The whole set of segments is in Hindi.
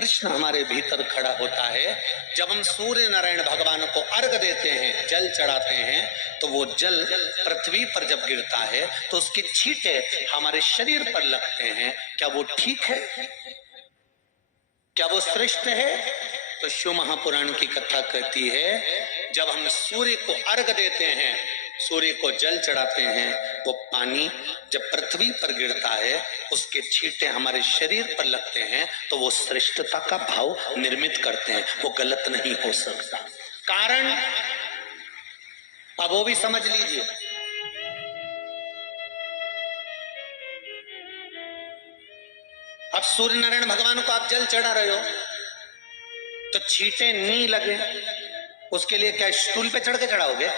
प्रश्न हमारे भीतर खड़ा होता है। जब हम सूर्य नारायण भगवान को अर्घ देते हैं, जल चढ़ाते हैं, तो वो जल पृथ्वी पर जब गिरता है तो उसके छींटे हमारे शरीर पर लगते हैं। क्या वो ठीक है? क्या वो श्रेष्ठ है? तो शिव महापुराण की कथा कहती है, जब हम सूर्य को अर्घ देते हैं, सूर्य को जल चढ़ाते हैं, वो पानी जब पृथ्वी पर गिरता है, उसके छींटे हमारे शरीर पर लगते हैं, तो वो श्रेष्ठता का भाव निर्मित करते हैं। वो गलत नहीं हो सकता। कारण अब वो भी समझ लीजिए। अब सूर्य नारायण भगवान को आप जल चढ़ा रहे हो तो छींटे नहीं लगे, उसके लिए क्या स्टूल पे चढ़ के चढ़ाओगे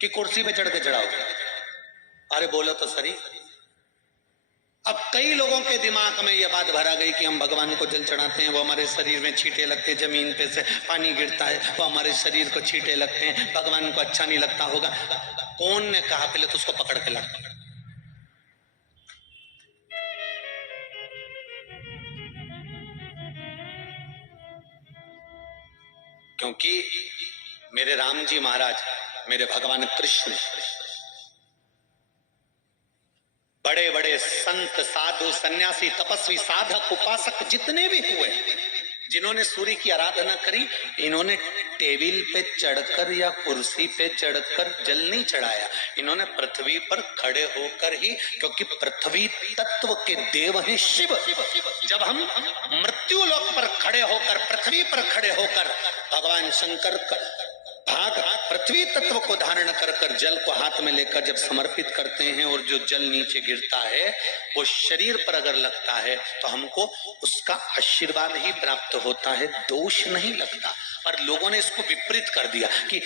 कि कुर्सी पे चढ़ के चढ़ाओगे? अरे बोलो तो सही। अब कई लोगों के दिमाग में यह बात भरा गई कि हम भगवान को जल चढ़ाते हैं, वो हमारे शरीर में छींटे लगते हैं, जमीन पे से पानी गिरता है, वो हमारे शरीर को छींटे लगते हैं, भगवान को अच्छा नहीं लगता होगा। कौन ने कहा? पहले तो उसको पकड़ के ला। क्योंकि मेरे राम जी महाराज, मेरे भगवान कृष्ण, बड़े बड़े संत, साधु, सन्यासी, तपस्वी, साधक, उपासक जितने भी हुए, जिन्होंने सूर्य की आराधना करी, इन्होंने टेबल पे चढ़कर या कुर्सी पे चढ़कर जल नहीं चढ़ाया। इन्होंने पृथ्वी पर खड़े होकर ही, क्योंकि पृथ्वी तत्व के देव हैं शिव। जब हम मृत्यु लोक पर खड़े होकर, पृथ्वी पर खड़े होकर भगवान शंकर का भाग पृथ्वी तत्व को धारण कर कर जल को हाथ में लेकर जब समर्पित करते हैं, और जो जल नीचे गिरता है वो शरीर पर अगर लगता है तो हमको उसका आशीर्वाद ही प्राप्त होता है, दोष नहीं लगता। और लोगों ने इसको विपरीत कर दिया। कि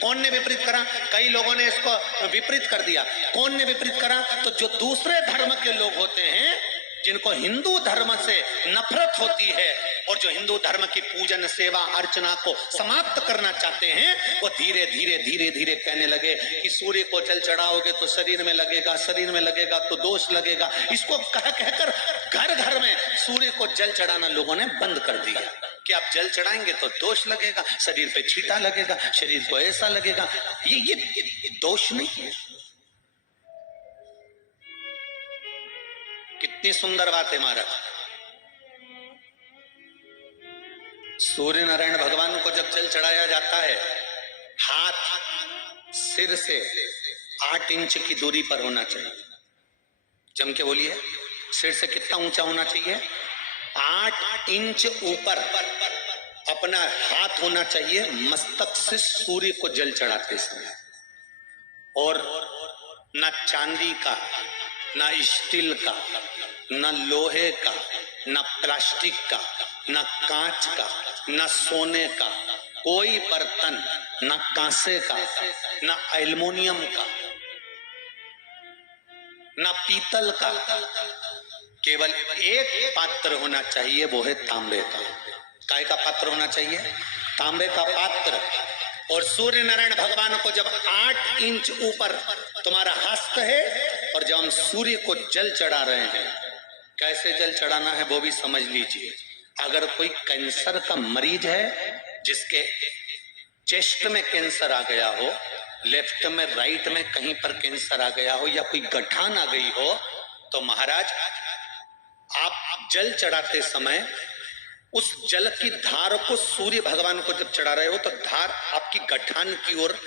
कौन ने विपरीत करा? कई लोगों ने इसको विपरीत कर दिया। कौन ने विपरीत करा? तो जो दूसरे धर्म के लोग होते हैं, जिनको हिंदू धर्म से नफरत होती है और जो हिंदू धर्म की पूजन, सेवा, अर्चना को समाप्त करना चाहते हैं, वो धीरे धीरे धीरे धीरे कहने लगे कि सूर्य को जल चढ़ाओगे तो शरीर में लगेगा, शरीर में लगेगा तो दोष लगेगा। इसको कह कहकर घर घर में सूर्य को जल चढ़ाना लोगों ने बंद कर दिया कि आप जल चढ़ाएंगे तो दोष लगेगा, शरीर पे छींटा लगेगा, शरीर को ऐसा लगेगा। ये दोष नहीं है। कितनी सुंदर बात है महाराज। सूर्य नारायण भगवान को जब जल चढ़ाया जाता है, हाथ सिर से 8 इंच की दूरी पर होना चाहिए। जम के बोलिए, सिर से कितना ऊंचा होना चाहिए? 8 इंच ऊपर अपना हाथ होना चाहिए मस्तक से सूर्य को जल चढ़ाते समय। और ना चांदी का, ना स्टील का, ना लोहे का, ना प्लास्टिक का, ना कांच का, ना सोने का कोई बर्तन, ना कांसे का, ना एल्युमिनियम का, ना पीतल का, केवल एक पात्र होना चाहिए, वो है तांबे का। काय का पात्र होना चाहिए? तांबे का पात्र। और सूर्य नारायण भगवान को जब 8 इंच ऊपर तुम्हारा हस्त है, और जब हम सूर्य को जल चढ़ा रहे हैं, कैसे जल चढ़ाना है वो भी समझ लीजिए। अगर कोई कैंसर का मरीज है, जिसके चेस्ट में कैंसर आ गया हो, लेफ्ट में, राइट में कहीं पर कैंसर आ गया हो, या कोई गठान आ गई हो, तो महाराज आप जल चढ़ाते समय उस जल की धार को, सूर्य भगवान को जब चढ़ा रहे हो, तो धार आपकी गठान की ओर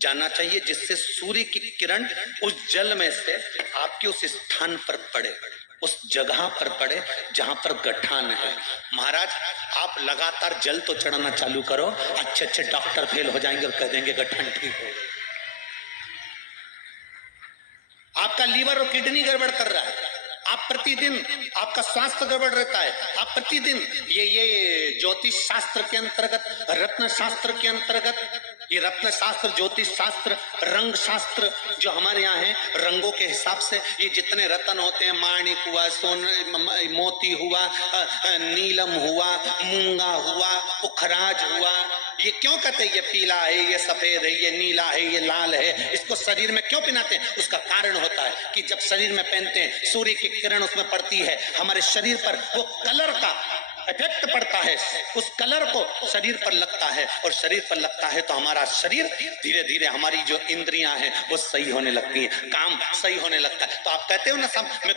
जाना चाहिए, जिससे सूर्य की किरण उस जल में से आपके उस स्थान पर पड़े, उस जगह पर पड़े जहां पर गठान है। महाराज आप लगातार जल तो चढ़ाना चालू करो, अच्छे अच्छे डॉक्टर फेल हो जाएंगे और कह देंगे गठान ठीक हो। आपका लीवर और किडनी गड़बड़ कर रहा है, आप प्रतिदिन, आपका स्वास्थ्य गड़बड़ रहता है, आप प्रतिदिन ये ज्योतिष शास्त्र के अंतर्गत, रत्न शास्त्र के अंतर्गत, ये रत्न शास्त्र, ज्योतिष शास्त्र, रंग शास्त्र जो हमारे यहाँ है, रंगों के हिसाब से ये जितने रत्न होते हैं, माणिक हुआ, मोती हुआ, नीलम हुआ, मूंगा हुआ, पुखराज हुआ, ये क्यों कहते हैं ये पीला है, ये सफेद है, ये नीला है, ये लाल है, इसको शरीर में क्यों पहनाते हैं? उसका कारण होता है कि जब शरीर में पहनते हैं, सूर्य की किरण उसमें पड़ती है, हमारे शरीर पर वो कलर का इफेक्ट पड़ता है, उस कलर को शरीर पर लगता है, और शरीर पर लगता है तो हमारा शरीर धीरे धीरे, हमारी जो इंद्रियां हैं वो सही होने लगती हैं, काम सही होने लगता है। तो आप कहते हो ना, सब